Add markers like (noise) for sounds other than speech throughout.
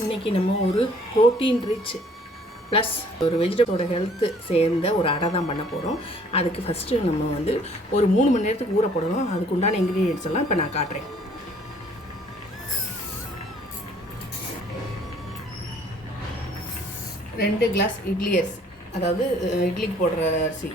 இன்றைக்கி நம்ம ஒரு ப்ரோட்டீன் ரிச் ப்ளஸ் ஒரு வெஜிடபிளோட ஹெல்த்து சேர்ந்த ஒரு அடை தான் பண்ண போகிறோம் அதுக்கு ஃபஸ்ட்டு நம்ம வந்து ஒரு மூணு மணி நேரத்துக்கு ஊற போடணும். அதுக்கு உண்டான இன்க்ரீடியன்ஸ் எல்லாம் இப்போ நான் காட்டுறேன். ரெண்டு கிளாஸ் இட்லி அரிசி அதாவது இட்லிக்கு போடுற அரிசி.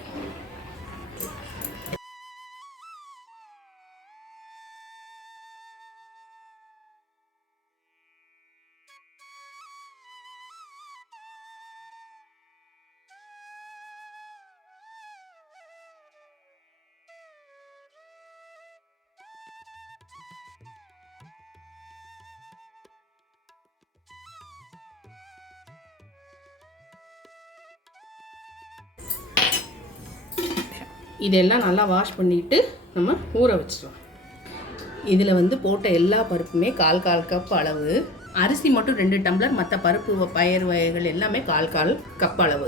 இதெல்லாம் நல்லா வாஷ் பண்ணிவிட்டு நம்ம ஊற வச்சிடலாம் இதில் வந்து போட்ட எல்லா பருப்புமே கால் கால் கப் அளவு. அரிசி மட்டும் ரெண்டு டம்ளர் மற்ற பருப்பு பயறு வகைகள் எல்லாமே கால் கால் கப் அளவு.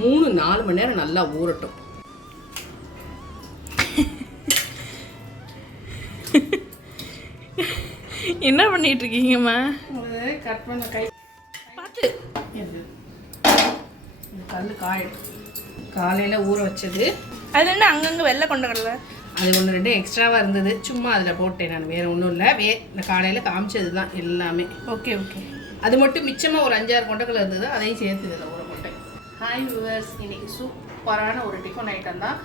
மூணு நாலு மணி நேரம் நல்லா ஊறட்டும். (laughs) என்ன பண்ணிட்டு இருக்கீங்கம்மா? கட் பண்ண கை பார்த்து இது கல் காய காலையில் ஊற வச்சது. அது என்ன அங்கங்கே வெள்ளை கொண்ட கடலை? அது ஒன்று ரெண்டு எக்ஸ்ட்ராவாக இருந்தது. சும்மா அதில் போட்டேன் நான். வேறு ஒன்றும் இல்லை. வே இந்த காலையில் காமிச்சது தான் எல்லாமே. ஓகே ஓகே அது மட்டும் மிச்சமாக ஒரு அஞ்சாறு கொண்டக்கல் இருந்தது. அதையும் சேர்த்து இதில் ஊற போட்டேன். ஹாய் வியூவர்ஸ் இன்னைக்கு சூப்பரான ஒரு டிஃபன் ஐட்டம் தான்.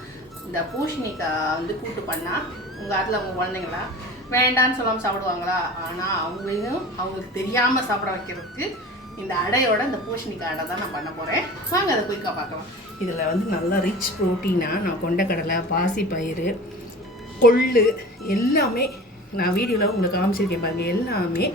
இந்த பூஷணிக்காய் வந்து கூட்டு பண்ணால் உங்கள் ஆட்டில் உங்கள் குழந்தைங்களா? வேண்டான்னு சொல்லாமல் சாப்பிடுவாங்களா? ஆனால் அவங்களையும் அவங்களுக்கு தெரியாமல் சாப்பிட வைக்கிறதுக்கு இந்த அடையோட இந்த பூஷணிக்காய் அடை தான் நான் பண்ண போகிறேன் வாங்க அதை குயிக்காக பார்க்கலாம் இதில் வந்து நல்லா ரிச் ப்ரோட்டீனாக நான் கொண்டக்கடலை பாசிப்பயிறு கொள்ளு எல்லாமே நான் வீடியோவில் உங்களுக்கு காமிச்சிருக்கேன் பாருங்கள் எல்லாமே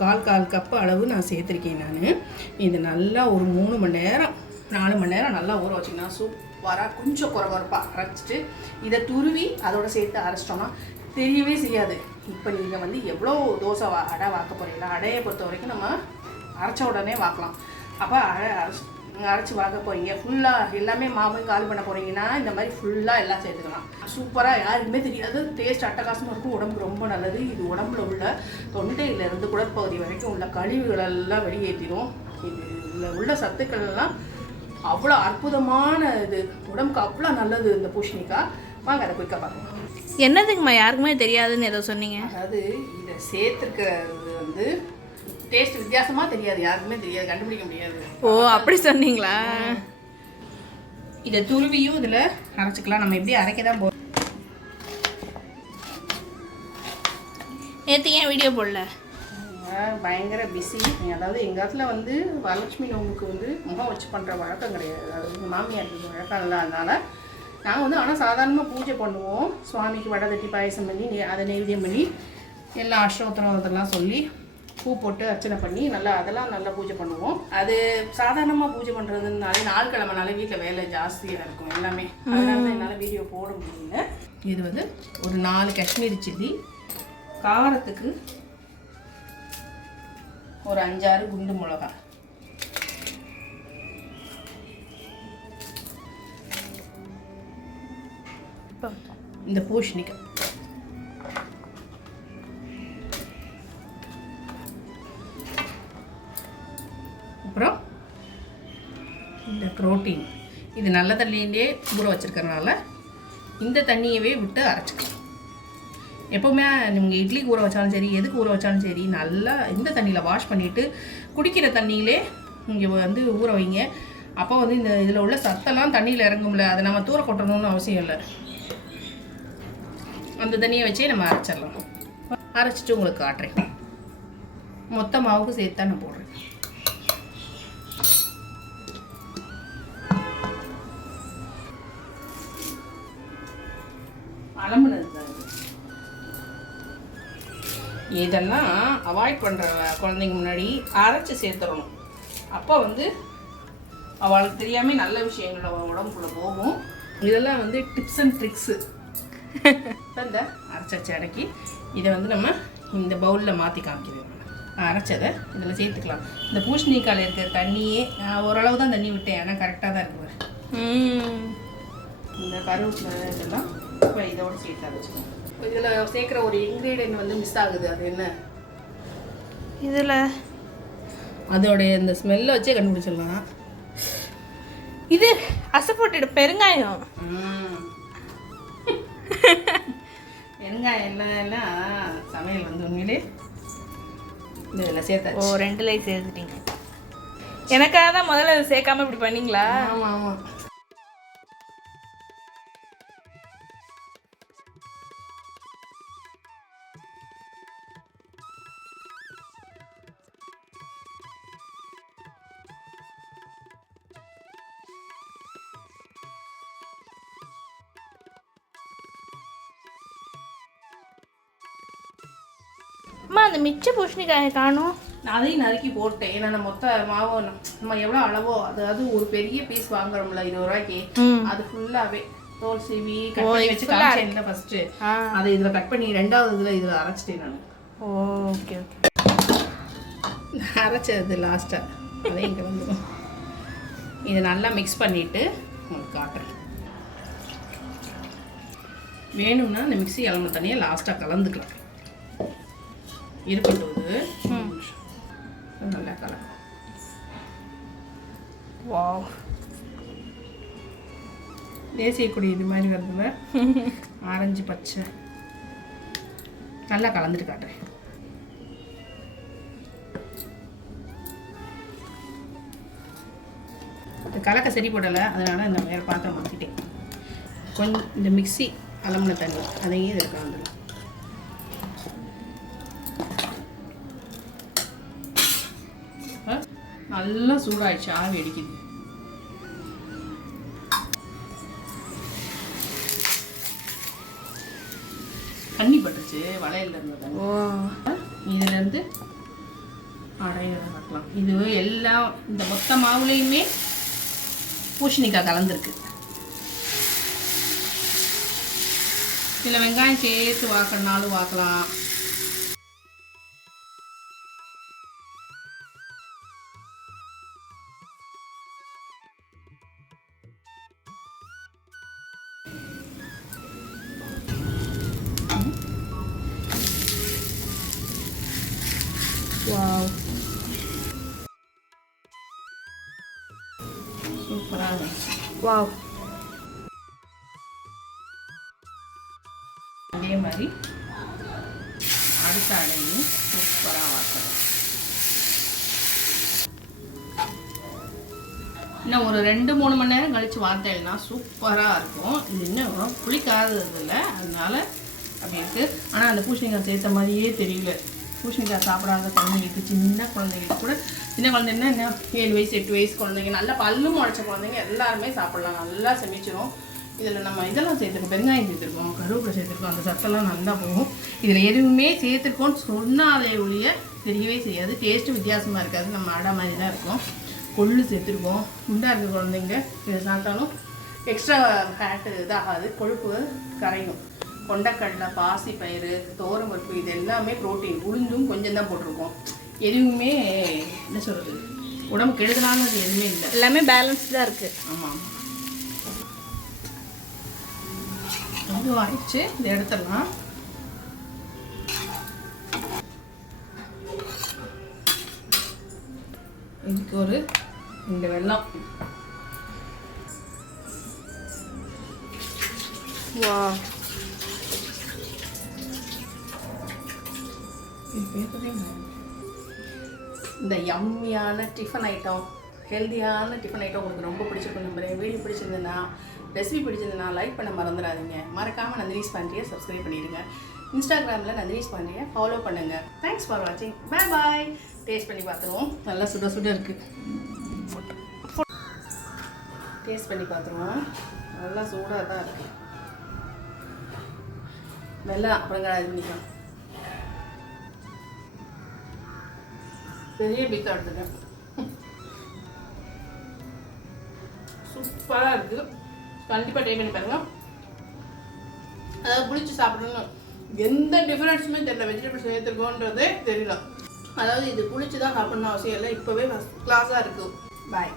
கால் கால் கப்பு அளவு நான் சேர்த்துருக்கேன் நான். இது நல்லா ஒரு மூணு மணி நேரம் நாலு மணி நேரம் நல்லா ஊற வச்சிங்கன்னா சூப்பராக கொஞ்சம் குறகுறப்பாக அரைச்சிட்டு இதை துருவி அதோட சேர்த்து அரைச்சிட்டோம்னா தெரியவே செய்யாது. இப்போ நீங்கள் வந்து எவ்வளோ தோசை வா அடை வாக்க போகிறீங்களா அடையை பொறுத்த வரைக்கும் நம்ம அரைச்ச உடனே வாக்கலாம். அப்போ அரை அரைச்சு- வாக்க போறீங்க. ஃபுல்லாக எல்லாமே மாவு காலி பண்ண போகிறீங்கன்னா இந்த மாதிரி ஃபுல்லாக எல்லாம் சேர்த்துக்கலாம். சூப்பராக யாருக்குமே தெரியாது. டேஸ்ட் அட்டகாசமாக இருக்கும். உடம்புக்கு ரொம்ப நல்லது. இது உடம்புல உள்ள தொண்டையிலேருந்து குடற்பகுதி வரைக்கும் உள்ள கழிவுகள் எல்லாம் வெளியேற்றிடும் இது இதில் உள்ள சத்துக்கள் எல்லாம் அவ்வளோ அற்புதமான இது. உடம்புக்கு அவ்வளோ நல்லது இந்த பூஷணிக்காய் வாங்க அதை குயிக்காக பார்க்கலாம். என்னதுங்கம்மா? யாருக்குமே தெரியாதுன்னு ஏதோ சொன்னீங்க. அதாவது இதை சேர்த்துருக்கிறது வந்து டேஸ்ட் வித்தியாசமாக தெரியாது யாருக்குமே தெரியாது கண்டுபிடிக்க முடியாது. ஓ அப்படி சொன்னீங்களா? இதை துருவியும் இதில் அரைச்சிக்கலாம். நம்ம எப்படி அரைக்க தான் போகிறோம் நேற்று ஏன் வீடியோ போடல? பயங்கர பிஸி அதாவது எங்கள் இடத்துல வந்து வரலட்சுமி நோம்புக்கு வந்து முகம் வச்சு பண்ணுற வழக்கம் கிடையாது. அதாவது எங்கள் மாமியாருக்கு வழக்கம் இல்லை அதனால நாங்கள் வந்து ஆனால் சாதாரணமாக பூஜை பண்ணுவோம். சுவாமிக்கு வடை தட்டி பாயசம் பண்ணி அதை நெய்வேத்தியம் பண்ணி எல்லாம் அஷ்டோத்திரம் அதெல்லாம் சொல்லி பூ போட்டு அர்ச்சனை பண்ணி நல்லா அதெல்லாம் நல்லா பூஜை பண்ணுவோம். அது சாதாரணமாக பூஜை பண்ணுறதுனாலே நாள் கிழமைனாலே வீட்டில் வேலை ஜாஸ்தியாக இருக்கும் எல்லாமே. அதனால தான் என்னால் வீடியோ போட முடியல. இது வந்து ஒரு நாலு காஷ்மீரி சில்லி காரத்துக்கு ஒரு அஞ்சாறு குண்டு மிளகா. இந்த பூஷணிக்காய் புரோட்டீன். இது நல்ல தண்ணியிலே ஊற வச்சுருக்கறனால இந்த தண்ணியவே விட்டு அரைச்சிக்கலாம். எப்போவுமே நீங்கள் இட்லிக்கு ஊற வச்சாலும் சரி எதுக்கு ஊற வச்சாலும் சரி நல்லா இந்த தண்ணியில் வாஷ் பண்ணிவிட்டு குடிக்கிற தண்ணியிலே இங்கே வந்து ஊற வைங்க. அப்போ வந்து இந்த இதில் உள்ள சத்தெல்லாம் தண்ணியில் இறங்கும்ல அதை நம்ம தூர கொட்டணும்னு அவசியம் இல்லை. அந்த தண்ணியை வச்சே நம்ம அரைச்சிடலாம். அரைச்சிட்டு உங்களுக்கு காட்டுறேன். மொத்த மாவுக்கு சேர்த்து தான் நான் போடுறேன். இதெல்லாம் அவாய்ட் பண்ணுற குழந்தைங்க முன்னாடி அரைச்சி சேர்த்துடணும். அப்போ வந்து அவளுக்கு தெரியாமல் நல்ல விஷயங்கள் அவள் உடம்புக்குள்ளே போகும். இதெல்லாம் வந்து டிப்ஸ் அண்ட் ட்ரிக்ஸு இந்த அரைச்சாச்சு அடக்கி இதை வந்து நம்ம இந்த பவுலில் மாற்றி காமிக்கிறேன் நான் அரைச்சதை இதில் சேர்த்துக்கலாம். இந்த பூசணிக்காயில் இருக்கிற தண்ணியே நான் ஓரளவு தான் தண்ணி விட்டேன். ஆனால் கரெக்டாக தான் இருக்கு ம். இந்த கருவேப்பிலை இதெல்லாம் இப்போ இதோட சேர்த்து அரைச்சிக்கணும். இதில் சேர்க்குற ஒரு இன்க்ரீடியன்ட் வந்து மிஸ் ஆகுது. அது என்ன? இதில் அதோடைய இந்த ஸ்மெல்லை வச்சே கண்டுபிடிச்சிடலாம். இது அசைப்போட்டு பெருங்காயம். வெங்காயம் என்னன்னா சமையல் வந்து உண்மையிலே இதில் ஓ சேர்த்தாச்சு. ரெண்டு லை சேர்த்துட்டீங்க. எனக்காக தான் முதல்ல இது சேர்க்காம இப்படி பண்ணீங்களா? ஆமாம் ஆமாம் அம்மா அந்த மிச்ச பூசணிக்காயை காணும். நான் அதையும் நறுக்கி போட்டேன். ஏன்னா நான் மொத்த மாவு நம்ம எவ்வளோ அளவோ அதாவது ஒரு பெரிய பீஸ் வாங்குறோம்ல இருபது ரூபாய்க்கு. அது ஃபுல்லாகவே தோல் சீவி கட் பண்ணி வச்சு காமிச்சேன்ல ஃபஸ்ட்டு அதை இதில் கட் பண்ணி ரெண்டாவது இதில் இதில் அரைச்சிட்டேன் நான். ஓகே ஓகே அரைச்சது லாஸ்ட்டாக அதையும் வந்துடும் இதை நல்லா மிக்ஸ் பண்ணிவிட்டு உங்களுக்கு காட்டுறேன். வேணும்னா இந்த மிக்ஸி இளம தனியாக லாஸ்ட்டாக கலந்துக்கலாம். இருக்கட்டும் இது நல்லா கலக்கும். வாவ். தேசிய கொடி இது மாதிரி வருதுல ஆரஞ்சு பச்சை. நல்லா கலந்துட்டு காட்டுறேன். கலக்க சரி போடலை அதனால இந்த வேறு பாத்திரம் மாற்றிட்டேன் கொஞ்சம் இந்த மிக்ஸி அலமுன தண்ணி அதையும் இதில் கலந்துடலாம். நல்லா சூடாயிடுச்சு ஆவி அடிக்குது. தண்ணி பட்டுச்சு வளையல்ல இருந்த தண்ணி. ஓ. இதுல இருந்து அடையில கட்டலாம். இது எல்லாம் இந்த மொத்த மாவுலையுமே பூசணிக்காய் கலந்துருக்கு. இதில் வெங்காயம் சேர்த்து வாக்கணுனாலும் வாக்கலாம். வாவ் சூப்பராக வாவ் அதே மாதிரி அடுத்த அடையும். சூப்பராக வாசணும் இன்னும் ஒரு ரெண்டு மூணு மணி நேரம் கழித்து வார்த்தைன்னா சூப்பராக இருக்கும். இது இன்னும் புளிக்காதது இல்லை அதனால் அப்படி இருக்குது ஆனால் அந்த பூசணிக்காய் சேர்த்த மாதிரியே தெரியல. பூசணிக்காய் சாப்பிடாத குழந்தைங்களுக்கு சின்ன குழந்தைங்களுக்கு கூட சின்ன குழந்தைங்கன்னா என்ன ஏழு வயசு எட்டு வயசு குழந்தைங்க நல்லா பல்லு முளைச்ச குழந்தைங்க எல்லாருமே சாப்பிடலாம். நல்லா செமிச்சிரும். இதில் நம்ம இதெல்லாம் சேர்த்துருக்கோம். வெங்காயம் சேர்த்துருக்கோம். கருவேப்பிலை சேர்த்துருக்கோம். அந்த சத்தெல்லாம் நல்லா போகும். இதில் எதுவுமே சேர்த்துருக்கோன்னு சொன்னாலே ஒழிய தெரியவே செய்யாது டேஸ்ட்டு வித்தியாசமாக இருக்காது. நம்ம அடை மாதிரி தான் இருக்கும். கொள்ளு சேர்த்துருக்கோம் குண்டா இருக்க குழந்தைங்க. இதை சாப்பிட்டாலும் எக்ஸ்ட்ரா ஃபேட்டு இதாகாது. கொழுப்பு கரையும். கொண்டக்கடலை பாசி பயிறு பருப்பு இது எல்லாமே ப்ரோட்டீன் உளுந்தும் கொஞ்சம் தான் போட்டிருக்கோம். எதுவுமே என்ன சொல்கிறது உடம்பு கெடுதலானது எதுவுமே இல்லை. எல்லாமே பேலன்ஸ்டாக இருக்கு. ஆமாம் இது ஆயிடுச்சு இதை எடுத்துடலாம். இதுக்கு ஒரு இந்த பேர் தெரியுமா? இந்த யம்மியான டிஃபன் ஐட்டம் ஹெல்தியான டிஃபன் ஐட்டம் உங்களுக்கு ரொம்ப பிடிச்சிருக்கும் நம்புறேன். வீடியோ பிடிச்சிருந்ததுன்னா ரெசிபி பிடிச்சிருந்ததுன்னா லைக் பண்ண மறந்துடாதீங்க. மறக்காமல் நந்தினிஸ் பாண்டியை சப்ஸ்கிரைப் பண்ணிடுங்க. இன்ஸ்டாகிராமில் நந்தினிஸ் பாண்டியை ஃபாலோ பண்ணுங்கள் தேங்க்ஸ் ஃபார் வாட்சிங் பை பாய் டேஸ்ட் பண்ணி பார்த்துருவோம். நல்லா சுட சுட இருக்குது டேஸ்ட் பண்ணி பார்த்துருவோம். நல்லா சூடாக தான் இருக்குது வெள்ளம் அப்புறம் இது பண்ணிக்கலாம். பெரிய பீக்கா எடுத்துட்டேன். சூப்பராக இருக்குது கண்டிப்பாக ட்ரை பண்ணி பாருங்க. அதாவது புளிச்சு சாப்பிடணும் எந்த டிஃப்ரென்ஸுமே தெரியல. வெஜிடபிள்ஸ் சேர்த்துருக்கோன்றதே தெரியல. அதாவது இது குளிச்சு தான் சாப்பிடணும் அவசியம் இல்லை. இப்போவே ஃபஸ்ட் கிளாஸாக இருக்குது பாய்